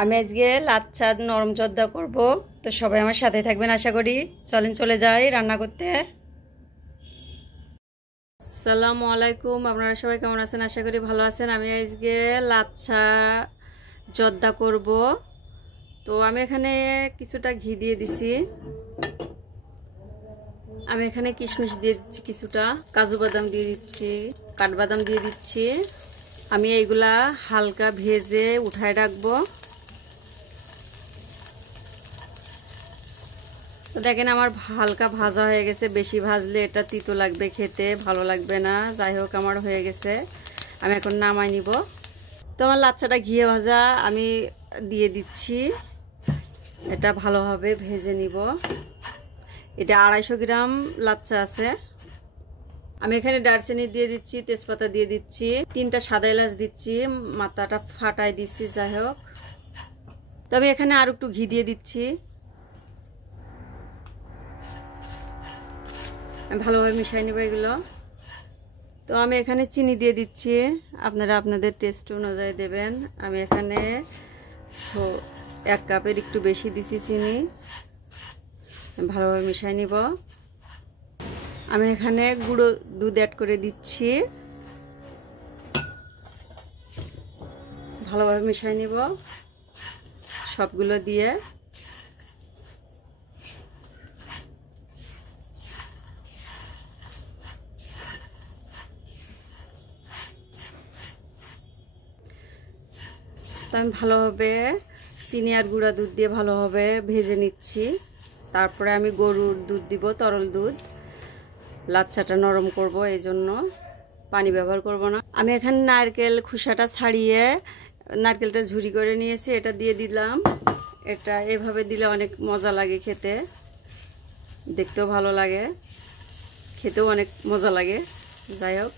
আমি আজকে লাচ্ছা নরম জর্দা করব। তো সবাই আমার সাথে থাকবেন আশা করি। চলেন চলে যাই রান্না করতে। আসসালামু আলাইকুম, আপনারা সবাই কেমন আছেন? আশা করি ভালো আছেন। আমি আজকে লাচ্ছা জর্দা করব। তো আমি এখানে কিছুটা ঘি দিয়ে দিছি, আমি এখানে কিশমিশ দিয়ে দিচ্ছি, কিছুটা কাজু বাদাম দিয়ে দিচ্ছি, কাঠবাদাম দিয়ে দিচ্ছি। আমি এইগুলা হালকা ভেজে উঠায় রাখবো। তো দেখেন আমার হালকা ভাজা হয়ে গেছে। বেশি ভাজলে এটা তিতো লাগবে, খেতে ভালো লাগবে না। যাই হোক আমার হয়ে গেছে, আমি এখন নামাই নিব। তো আমার লাচ্ছাটা ঘিয়ে ভাজা আমি দিয়ে দিচ্ছি, এটা ভালোভাবে ভেজে নিব। এটা 250 গ্রাম লাচ্ছা আছে। আমি এখানে দারচিনি দিয়ে দিচ্ছি, তেজপাতা দিয়ে দিচ্ছি, 3টা সাদা এলাচ দিচ্ছি, মাথাটা ফাটাই দিচ্ছি। যাই হোক, তো আমি এখানে আর একটু ঘি দিয়ে দিচ্ছি। আমি ভালোভাবে মিশিয়ে নেব এগুলো। তো আমি এখানে চিনি দিয়ে দিচ্ছি, আপনারা আপনাদের টেস্ট অনুযায়ী দেবেন। আমি এখানে 1 কাপের একটু বেশি দিছি চিনি। ভালোভাবে মিশিয়ে নিব। আমি এখানে গুঁড়ো দুধ অ্যাড করে দিচ্ছি, ভালোভাবে মিশিয়ে নিব সবগুলো দিয়ে। তো আমি ভালোভাবে চিনি আর গুঁড়া দুধ দিয়ে ভালোভাবে ভেজে নিচ্ছি। তারপরে আমি গরুর দুধ দিব, তরল দুধ। লাচ্ছাটা নরম করব, এই জন্য পানি ব্যবহার করব না। আমি এখানে নারকেল খোসাটা ছাড়িয়ে নারকেলটা ঝুরি করে নিয়েছি, এটা দিয়ে দিলাম। এটা এভাবে দিলে অনেক মজা লাগে খেতে, দেখতেও ভালো লাগে, খেতেও অনেক মজা লাগে। যাই হোক,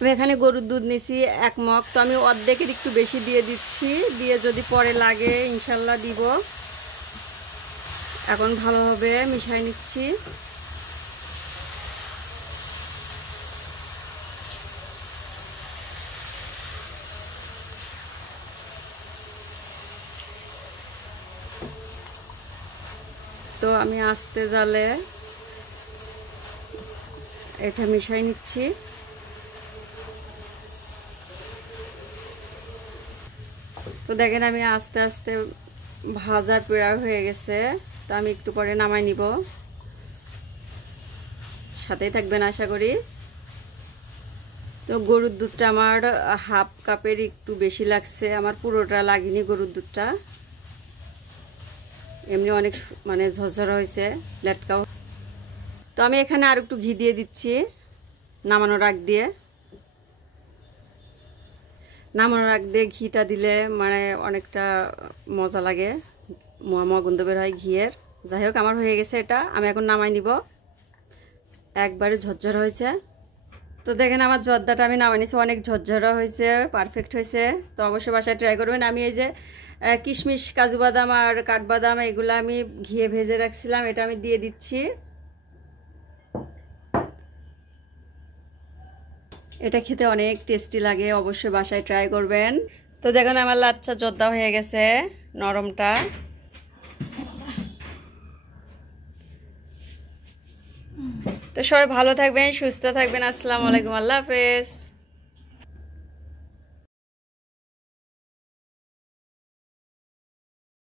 আমি এখানে গরুর দুধ নিছি 1 মগ। তো আমি অর্ধেকের একটু বেশি দিয়ে দিচ্ছি, দিয়ে যদি পরে লাগে ইনশাল্লাহ দিব। এখন ভালোভাবে মিশিয়ে নিচ্ছি। তো আমি আস্তে জালে এটা মিশিয়ে নিচ্ছি। তো দেখেন আমি আস্তে আস্তে ভাজা প্রায় হয়ে গেছে। তো আমি একটু পরে নামাই নিব, সাথেই থাকবেন আশা করি। তো গরুর দুধটা আমার 1/2 কাপের একটু বেশি লাগছে, আমার পুরোটা লাগেনি গরুর দুধটা। এমনি অনেক মানে ঝরঝরা হয়েছে, লেটকাও। তো আমি এখানে আর একটু ঘি দিয়ে দিচ্ছি নামানোর আগ দিয়ে। নামানোর আগ দিয়ে ঘিটা দিলে মানে অনেকটা মজা লাগে, মোয়া গন্ধ বের হয় ঘিয়ের। যাই হোক আমার হয়ে গেছে এটা, আমি এখন নামাই নিব। একবারে ঝরঝরা হয়েছে। তো দেখেন আমার জর্দাটা আমি নামাই নিছি, অনেক ঝরঝরা হয়েছে, পারফেক্ট হয়েছে। তো অবশ্যই বাসায় ট্রাই করবেন। আমি এই যে কিশমিশ, কাজু বাদাম আর কাঠবাদাম এগুলো আমি ঘিয়ে ভেজে রাখছিলাম, এটা আমি দিয়ে দিচ্ছি। এটা খেতে অনেক টেস্টি লাগে, অবশ্যই বাসায় ট্রাই করবেন। তো দেখুন আমার লাচ্ছা জর্দা হয়ে গেছে, নরমটা। তো সবাই ভালো থাকবেন, সুস্থ থাকবেন। আসসালামু আলাইকুম, আল্লাহ হাফেজ।